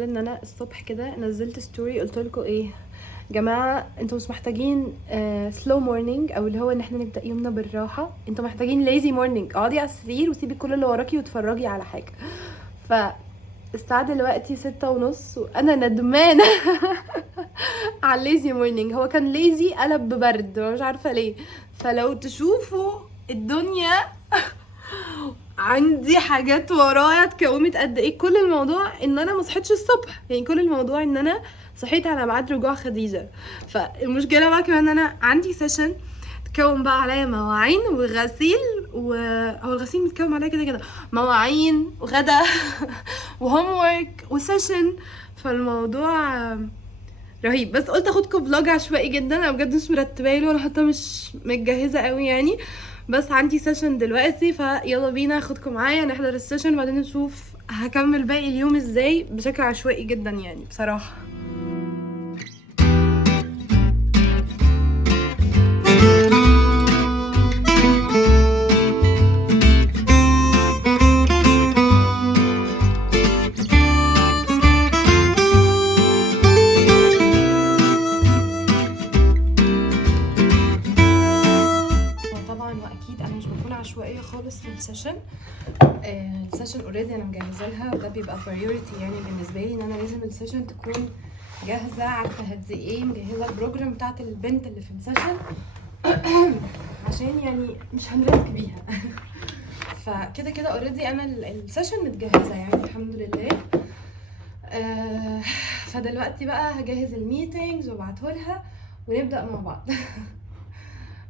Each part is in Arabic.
ان انا الصبح كده نزلت ستوري قلت لكم ايه جماعه، انتوا مش محتاجين سلو مورنينج او اللي هو ان احنا نبدا يومنا بالراحه. انتوا محتاجين ليزي مورنينج، اقعدي على السرير وسيبي كل اللي وراكي واتفرجي على حاجه. فالساعه دلوقتي 6:30 وانا ندمانه على الليزي مورنينج. هو كان ليزي قلب ببرد مش عارفه ليه. فلو تشوفوا الدنيا عندي حاجات ورايا اتكومت قد ايه. كل الموضوع ان انا ما صحيتش الصبح، يعني كل الموضوع ان انا صحيت على ميعاد رجوع خديجه. فالمشكله بقى كمان ان انا عندي سيشن تكون بقى عليا مواعين وغسيل هو الغسيل متكون عليا كده كده مواعين وغدا وهوم ورك وسيشن. فالموضوع رهيب. بس قلت اخدكم فلوج عشوائي جدا، انا بجد مش مرتبه له، انا حتى مش متجهزه قوي يعني. بس عندي سيشن دلوقتي فيلا بينا اخدكم معايا نحضر السيشن وبعدين نشوف هكمل باقي اليوم ازاي بشكل عشوائي جدا يعني بصراحه. طبعا واكيد انا مش بكون عشوائيه خالص في السيشن. السيشن اوريدي انا مجهزه لها وده بيبقى برايورتي يعني بالنسبه لي، ان انا لازم السيشن تكون جاهزه، عارفه هدي ايه، مجهزه البروجرام بتاعت البنت اللي في السيشن عشان يعني مش هنريسك بيها. فكده كده اوريدي انا السيشن متجهزه يعني الحمد لله. فدلوقتي بقى هجهز الميتينجز وابعته لها ونبدا مع بعض.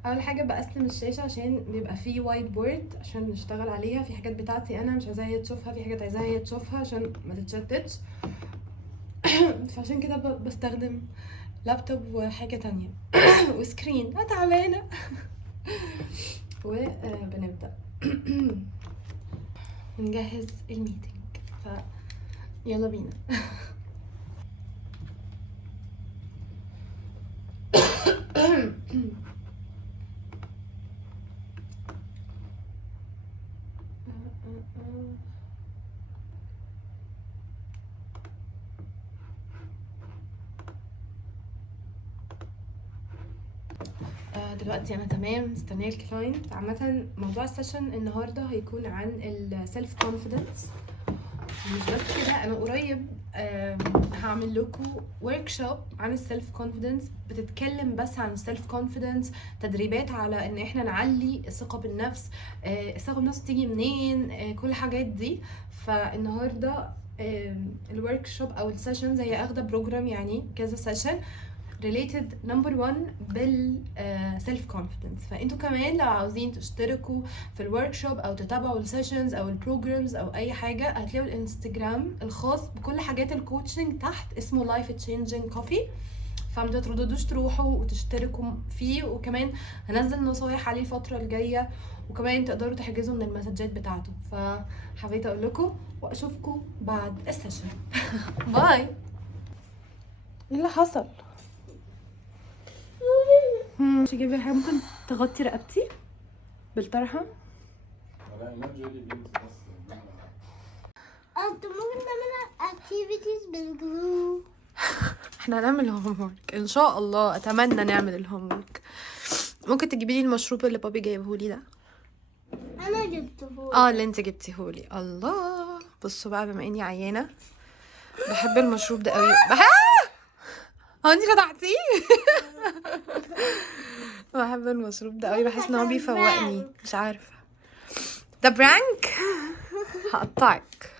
اول حاجه بقسم الشاشه عشان بيبقى فيه وايت بورد عشان نشتغل عليها، في حاجات بتاعتي انا مش عايزاها هي تشوفها، في حاجات عايزاها هي تشوفها عشان ما تتشتتش. فعشان كده بستخدم لابتوب وحاجه تانية وسكرين. انا تعبانه. وبنبدا نجهز الميتنج. يلا بينا. دلوقتي انا تمام مستنيه الكلاينت. عامه موضوع السيشن النهارده هيكون عن السيلف كونفيدنس. مش بس كده، انا قريب هعمل لكم ورك شوب عن السيلف كونفيدنس، بتتكلم بس عن السيلف كونفيدنس، تدريبات على ان احنا نعلي الثقه بالنفس. الثقه بالنفس تيجي منين، كل الحاجات دي. فالنهارده الورك شوب او السيشن زي اخده بروجرام يعني كذا سيشن related number one بال self confidence. فانتوا كمان لو عاوزين تشتركوا في الوركشوب او تتابعوا السيشنز او البروجرامز او اي حاجه، هتلاقوا الانستجرام الخاص بكل حاجات الكوتشنج تحت اسمه لايف تشينجينج كوفي. فما تترددوش تروحوا وتشتركوا فيه، وكمان هنزل نصايح عليه الفتره الجايه، وكمان تقدروا تحجزوا من المسجات بتاعته. فحبيت اقول لكم واشوفكم بعد السيشن. باي. ايه اللي حصل؟ مش اجيب حاجه ممكن تغطي رقبتي بالطرحه؟ انت ممكن نعمل activities بالجلو. احنا هنعمل هوم ورك ان شاء الله، اتمنى نعمل الهوم ورك. ممكن تجيبي لي المشروب اللي بابي جايبه لي ده؟ انا جبته. اللي انت جبتيه لي. الله، بصوا بقى بما اني عيانه بحب المشروب ده قوي. هو انت فتحتيه؟ بحب المشروب ده قوي، بحس ان هو بيفوقني، مش عارفه ده برانك. هقطعك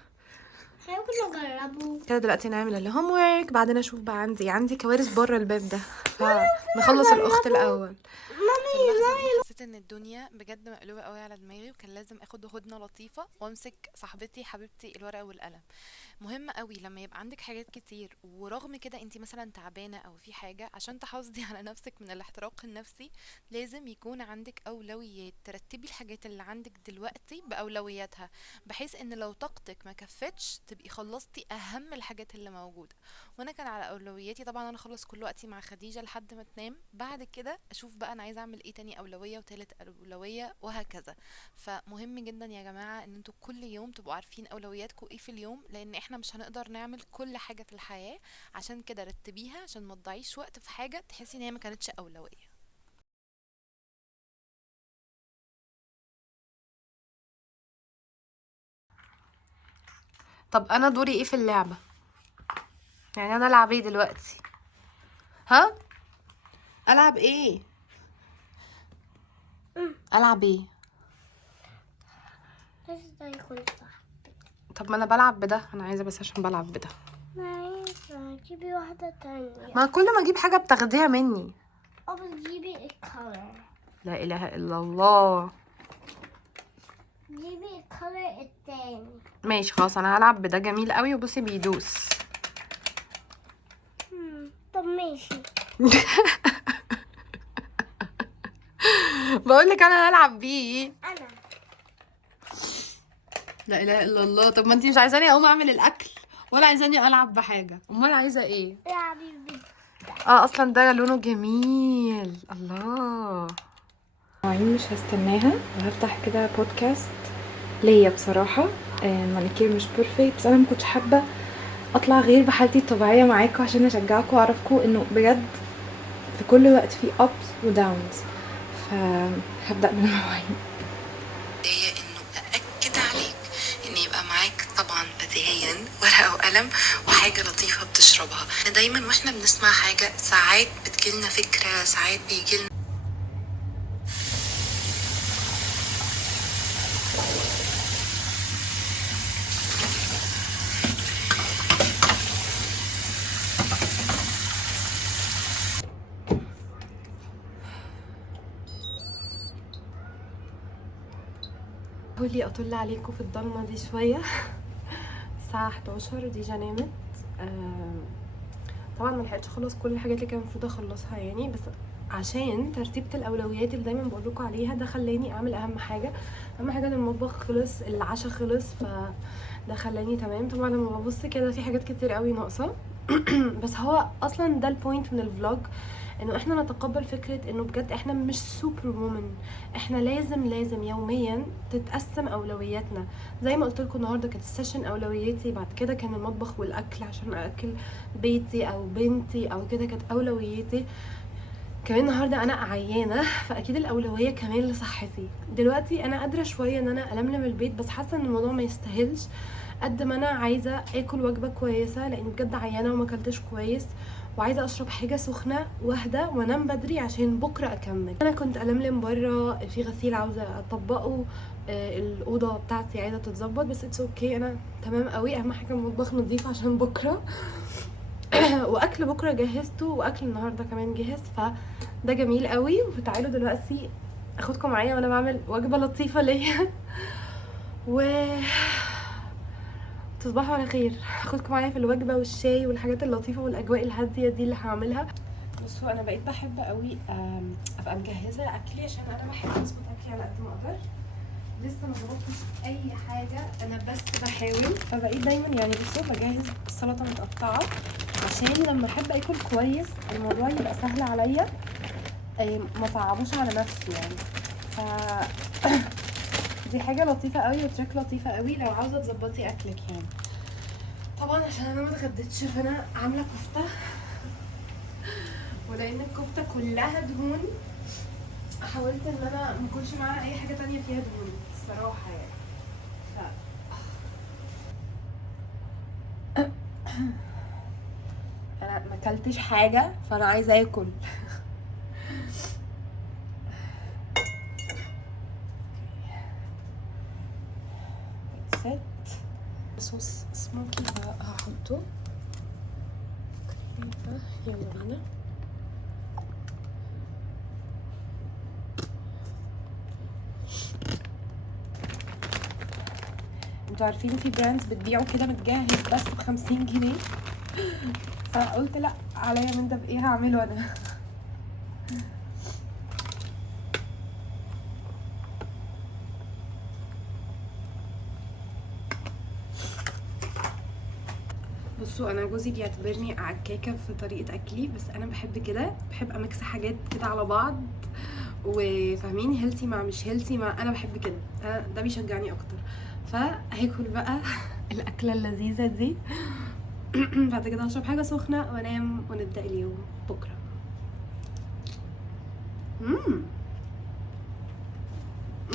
ممكن نجربه كده. دلوقتي نعمل الهوم ورك بعدين اشوف بقى. عندي كوارث بره الباب ده، فنخلص الاخت الاول. في اللحظه دي حسيت ان الدنيا بجد مقلوبه قوي على دماغي، وكان لازم اخد هدنه لطيفه وامسك صاحبتي حبيبتي الورقه والقلم. مهم قوي لما يبقى عندك حاجات كتير ورغم كده انتي مثلا تعبانه او في حاجه، عشان تحافظي على نفسك من الاحتراق النفسي لازم يكون عندك اولويات. ترتبي الحاجات اللي عندك دلوقتي باولوياتها، بحيث ان لو طاقتك ما كفتش تبقي خلصتي اهم الحاجات اللي موجوده. وانا كان على اولوياتي طبعا انا اخلص كل وقتي مع خديجة لحد ما تنام، بعد كده اشوف بقى انا عايزه اعمل ايه تاني اولوية وتالت اولوية وهكذا. فمهم جدا يا جماعة ان انتوا كل يوم تبقوا عارفين اولوياتكم ايه في اليوم، لان احنا مش هنقدر نعمل كل حاجة في الحياة. عشان كده رتبيها عشان ما تضيعيش وقت في حاجة تحسي ان هي ما كانتش اولوية. طب انا دوري ايه في اللعبة؟ يعني انا العب ايه دلوقتي؟ ها؟ العب ايه؟ العب ايه؟ بس ده يكون صح. طب ما انا بلعب بده، انا عايزه بس عشان بلعب بده. عايزة جيبي واحدة تانية. ما كل ما اجيب حاجه بتاخديها مني. أو بتجيبي الكولر. لا اله الا الله. جيبي الكولر التاني. ماشي خلاص انا هلعب بده، جميل قوي وبصي بيدوس. طب ماشي. بقول لك انا هلعب بيه. أنا لا اله الا الله. طب ما انتي مش عايزاني اقوم اعمل الاكل ولا عايزاني العب بحاجه، امال عايزه ايه؟ لعبي بيه. اصلا ده لونه جميل الله. مش هستناها وهفتح كده بودكاست ليا بصراحه. مانيكير مش بيرفكت، بس انا ما كنتش حابه اطلع غير بحالتي الطبيعيه معاكم عشان اشجعكم واعرفكم انه بجد في كل وقت في ups و downs. فهبدأ من المواعيد. هي انه اأكد عليك ان يبقى معاك طبعا بديهيا ورقة وقلم وحاجة لطيفة بتشربها. دايما واحنا بنسمع حاجة ساعات بتجيلنا فكرة، ساعات بيجيلنا قولي اطل عليكم في الضلمه دي شويه. الساعه 11 دي نامت. طبعا ما لحقتش اخلص كل الحاجات اللي كان المفروض اخلصها يعني، بس عشان ترتيبة الاولويات اللي دايما بقول لكم عليها ده خلاني اعمل اهم حاجه. اهم حاجه ان المطبخ خلص، العشاء خلص، فده خلاني تمام. طبعا لما ببص كده في حاجات كتير قوي ناقصه. بس هو اصلا ده البوينت من الفلوج، انه احنا نتقبل فكرة انه بجد احنا مش سوبر وومن. احنا لازم يوميا تتقسم اولوياتنا. زي ما قلت لكم النهارده كانت السيشن اولوياتي، بعد كده كان المطبخ والاكل عشان اكل بيتي او بنتي او كده كانت اولوياتي. كمان النهارده انا عيانه، فاكيد الاولويه كمان لصحتي. دلوقتي انا قادره شويه ان انا الملم البيت، بس حاسه ان الموضوع ما يستاهلش قد ما انا عايزه اكل وجبه كويسه، لان بجد عيانه وما اكلتش كويس، وعايزه اشرب حاجه سخنه واهدى وانام بدري عشان بكره اكمل. انا كنت الملم بره في غسيل عاوزه اطبقه، الاوضه بتاعتي عايزه تتظبط، بس اتس اوكي انا تمام قوي. اهم حاجه المطبخ نظيف عشان بكره. واكل بكره جهزته واكل النهارده كمان جهز، فده جميل قوي. وتعالوا دلوقتي اخدكم معايا وانا بعمل وجبه لطيفه ليا و تصبحوا على خير. هاخدكم معايا في الوجبه والشاي والحاجات اللطيفه والاجواء الهاديه دي اللي هعملها. بصوا انا بقيت بحب قوي ابقى مجهزه اكلي، عشان انا بحب اظبط اكلي على قد ما اقدر. لسه ما ظبطتش اي حاجه، انا بس بحاول. فبقيت دايما يعني بصوا بجهز السلطه متقطعه عشان لما احب اكل كويس الموضوع يبقى سهل عليا، ما صعبوش على نفسي يعني. ف دي حاجه لطيفه قوي وتريك لطيفه قوي لو عاوزه تظبطي اكلك يعني. طبعا عشان انا ما اتغديتش فانا عامله كفته، ولان الكفته كلها دهون حاولت ان انا ما اكلش معاها اي حاجه تانية فيها دهون الصراحه يعني. انا ما اكلتش حاجه فانا عايزه اكل. ست صوص سموكي هحطه. يلا بينا. انتوا عارفين في براندز بتبيعوا كده متجهز بس ب50 جنيه، فقلت لا عليا من ده بايه هعمله انا. بصوا انا جوزي بيعتبرني عكاكه في طريقه اكلي، بس انا بحب كده، بحب امكس حاجات كده على بعض، وفاهمين هيلثي مع مش هيلثي مع، انا بحب كده، أنا ده بيشجعني اكتر. فهاكل بقى الاكله اللذيذه دي بعد كده هشرب حاجه سخنه وانام ونبدا اليوم بكره.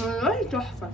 والله تحفه